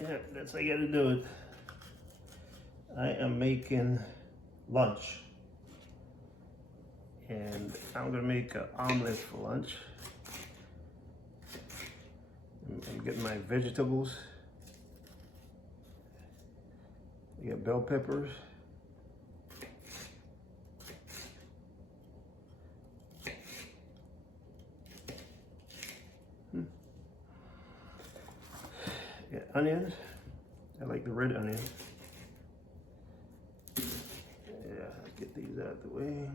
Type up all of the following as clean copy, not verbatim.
Yeah, that's how you gotta do it. I am making lunch. And I'm gonna make an omelet for lunch. I'm getting my vegetables. We got bell peppers. Yeah, onions. I like the red onions. Yeah, get these out of the way.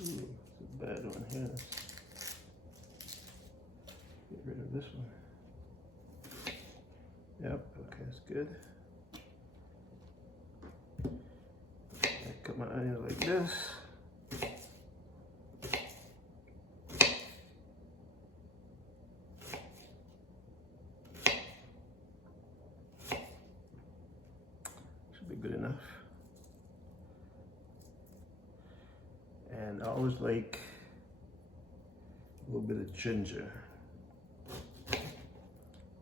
Ooh, it's a bad one here. Get rid of this one. Yep, okay, that's good. I cut my onions like this. Should be good enough. And I always like a little bit of ginger.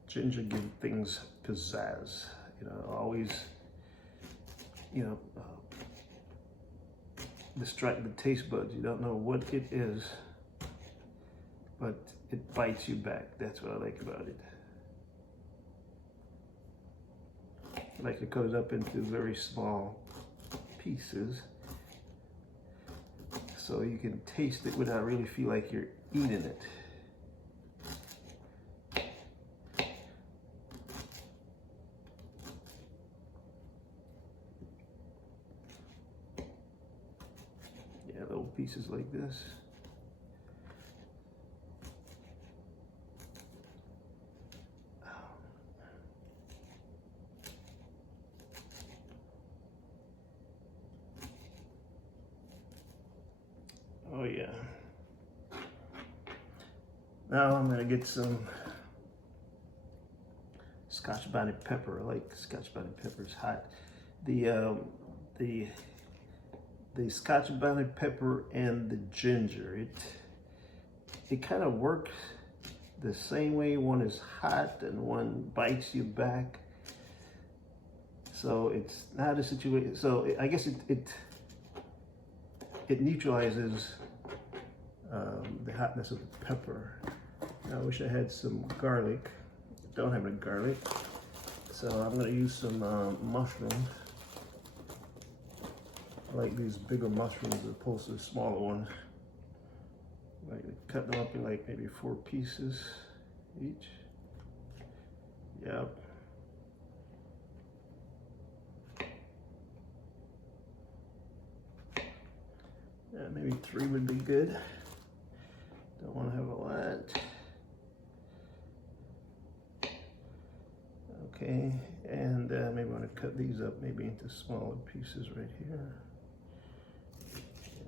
Ginger gives things pizzazz, you know, always, you know, distract the taste buds. You don't know what it is, but it bites you back. That's what I like about it. I like to cut it up into very small pieces so you can taste it without really feel like you're eating it. Yeah, little pieces like this. Oh yeah. Now I'm gonna get some Scotch bonnet pepper. I like Scotch bonnet pepper. It's hot. The Scotch bonnet pepper and the ginger. It kind of works the same way. One is hot and one bites you back. So it's not a situation. So I guess it neutralizes the hotness of the pepper. I wish I had some garlic. I don't have any garlic, so I'm going to use some mushrooms. I like these bigger mushrooms as opposed to the smaller ones. Like cut them up in like maybe 4 pieces each. Yep. Yeah, maybe 3 would be good. Don't want to have a lot. Okay, and maybe I want to cut these up maybe into smaller pieces right here.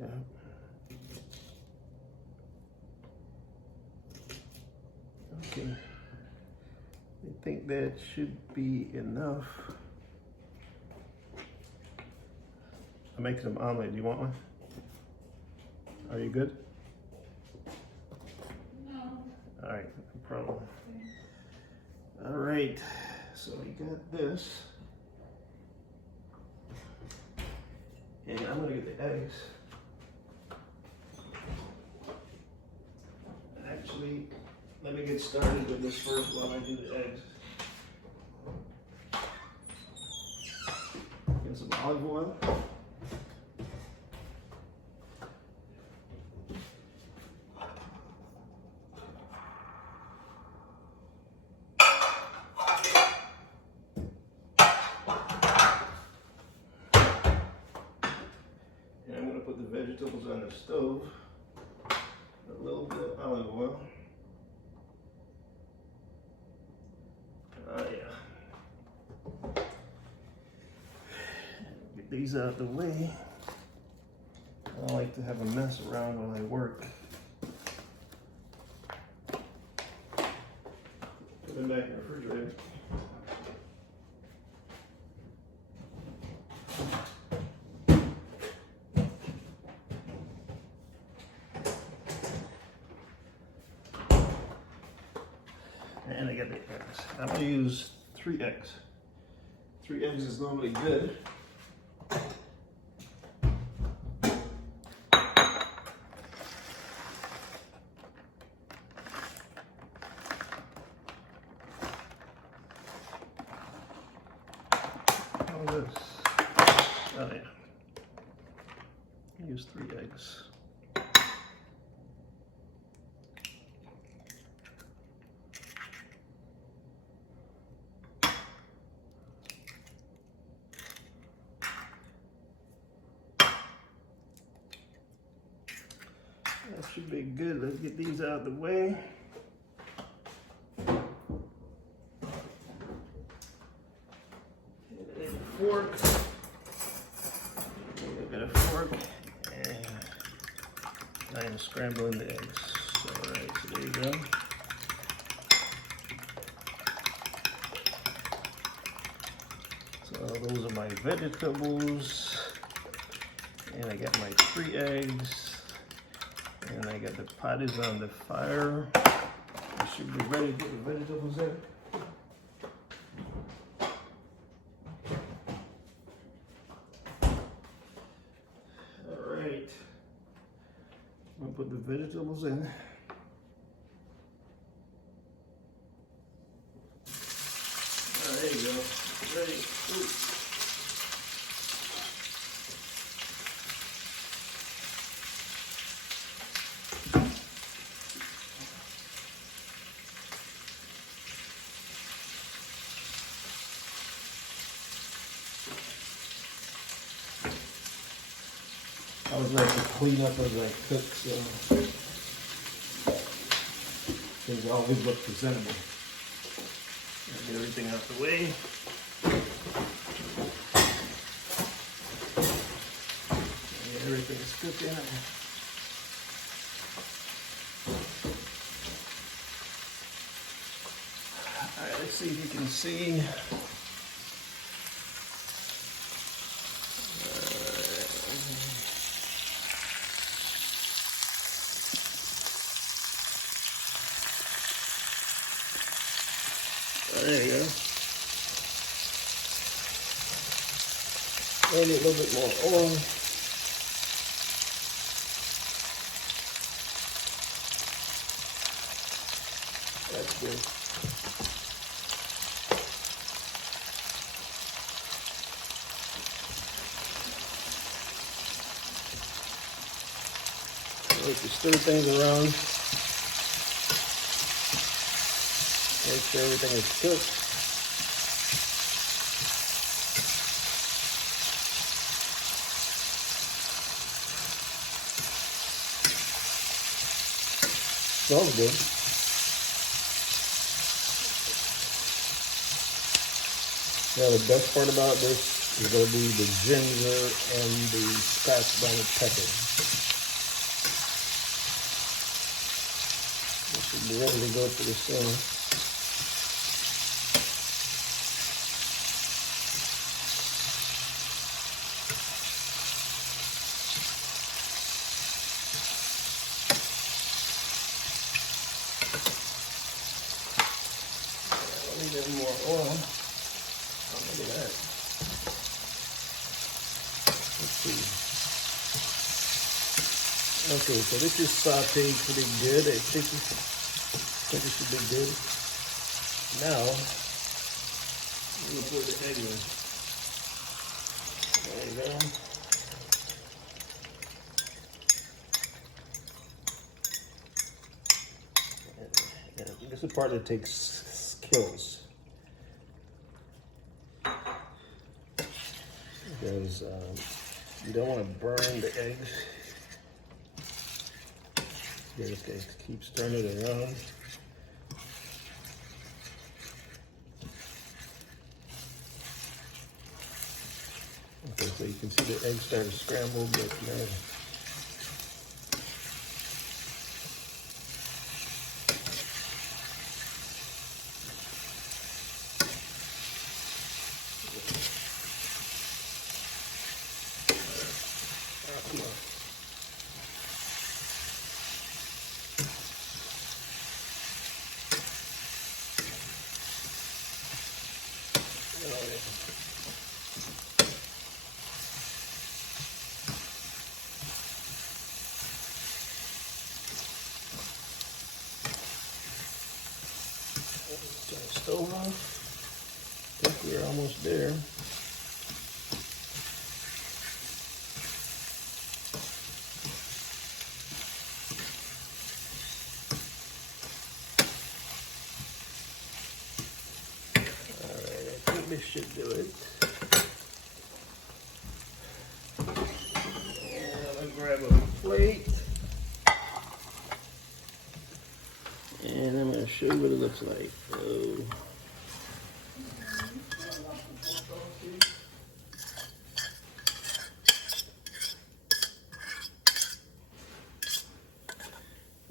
Yeah. Okay. I think that should be enough. I'm making some omelet. Do you want one? Are you good? No. All right, no problem. All right, so we got this. And I'm gonna get the eggs. Actually, let me get started with this first while I do the eggs. Get some olive oil. And I'm gonna put the vegetables on the stove. A little bit of olive oil. Oh yeah. Get these out of the way. I don't like to have a mess around while I work. Put them back in the refrigerator. get the eggs. I'm gonna use 3 eggs. 3 eggs is normally good. This. Oh yeah. Use 3 eggs. That should be good. Let's get these out of the way. Fork. I've got a fork, and I am scrambling the eggs. All right, so there you go. So those are my vegetables, and I got my 3 eggs, and I got the pot is on the fire. I should be ready to get the vegetables in. I'm gonna put the vegetables in. There you go. Ready. Ooh. I always like to clean up as I cook, so things always look presentable. Get everything out the way. Get everything is cooking. All right, let's see if you can see. There you go. Maybe a little bit more oil. That's good. So if you stir things around, make sure everything is cooked. Smells good. Now the best part about this is going to be the ginger and the scotch bonnet pepper. This should be ready to go pretty soon. A little more oil. Oh, look at that. Let's see. Okay, so this is sauteed pretty good. I think it should be good. Now, I'm going to put the egg in. There you go. And this is the part that takes skills. Because you don't want to burn the eggs. You just gotta keep stirring it around. Okay, so you can see the eggs start to scramble, but Turn the stove on. I think we're almost there. Alright, I think this should do it. And I'm gonna grab a plate. And I'm going to show you what it looks like. So,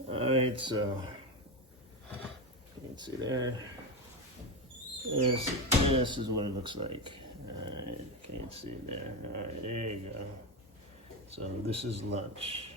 alright, so you can see there. This is what it looks like. Alright, can't see there. Alright, there you go. So this is lunch.